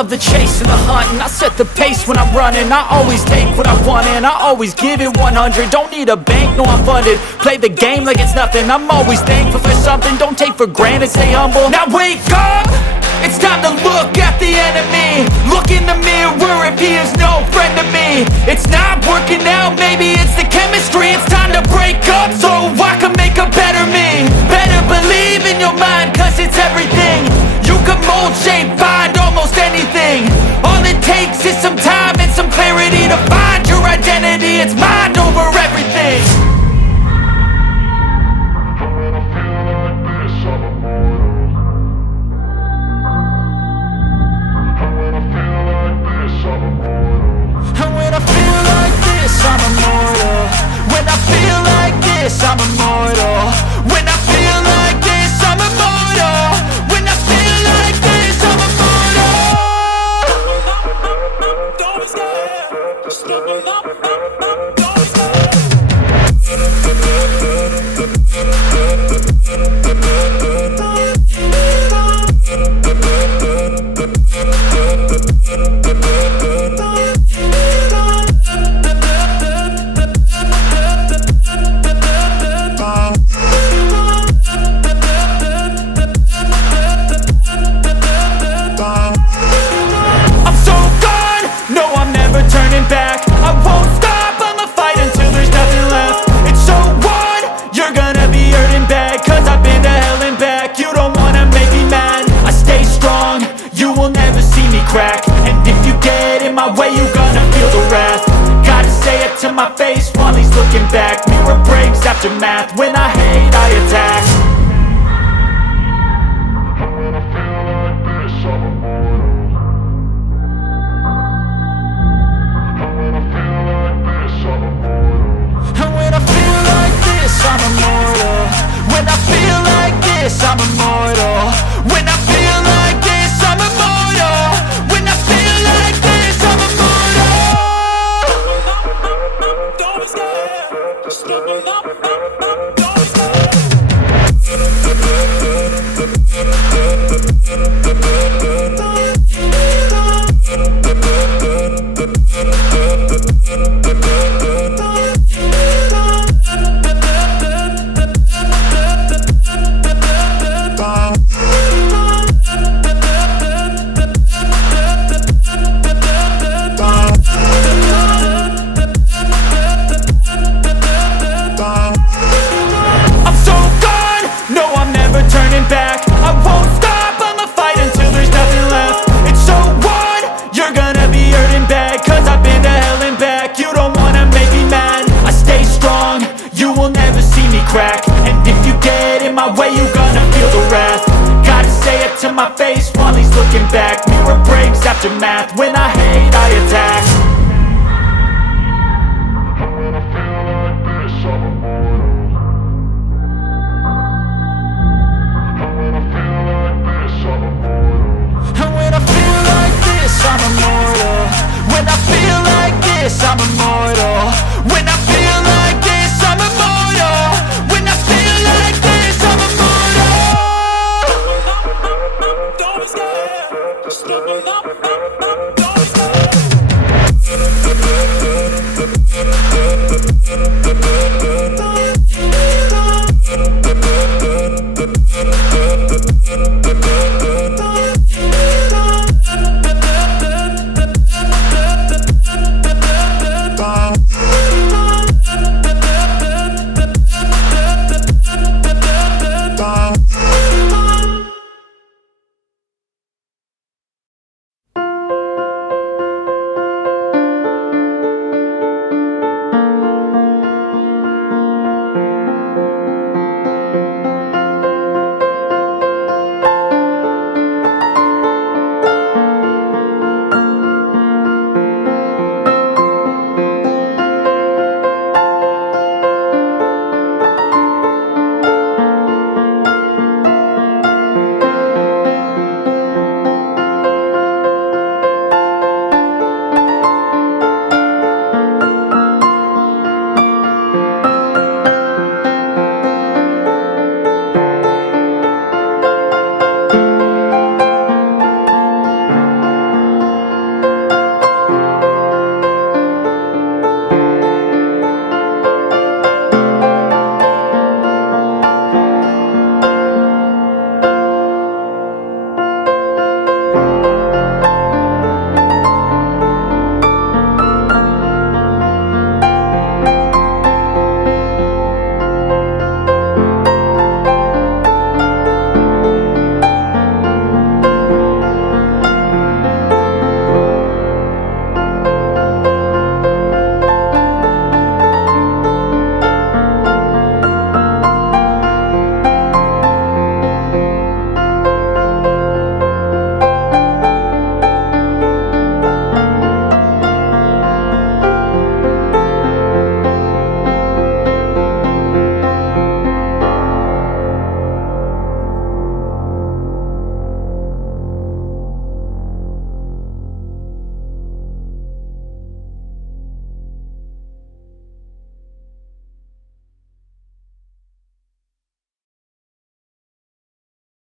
love the chase and the hunt, and I set the pace when I'm running. I always take what I want and I always give it 100. Don't need a bank, no I'm funded. Play the game like it's nothing. I'm always thankful for something. Don't take for granted, stay humble. Now wake up! It's time to look at the enemy. Look in the mirror if he is no friend to me. It's not working out, maybe it's the chemistry. It's time to break up so I can make a better me. Better believe in your mind, cause it's everything. You can mold, shape, find almost anything. All it takes is some time and some clarity to find your identity. It's mind over everything. I'm immortal. When I feel like this, I'm immortal. When I feel like this, I'm immortal. When I feel like this, I'm immortal. Don't be scared. Just look up. Don't be scared. Crack. And if you get in my way, you gonna feel the wrath. Gotta say it to my face while he's looking back. Mirror breaks after math. When I hate, I attack. When I feel like this, I'm immortal. When I feel like this, I'm immortal. When I feel like this, I'm immortal. When I feel like this, I'm immortal. When I feel like this, I'm immortal. When I feel like this, I'm immortal. Don't be scared. Just look up. Don't be scared. Crack. And if you get in my way, you gonna feel the wrath. Gotta say it to my face while he's looking back. Mirror breaks after math. When I hate, I attack.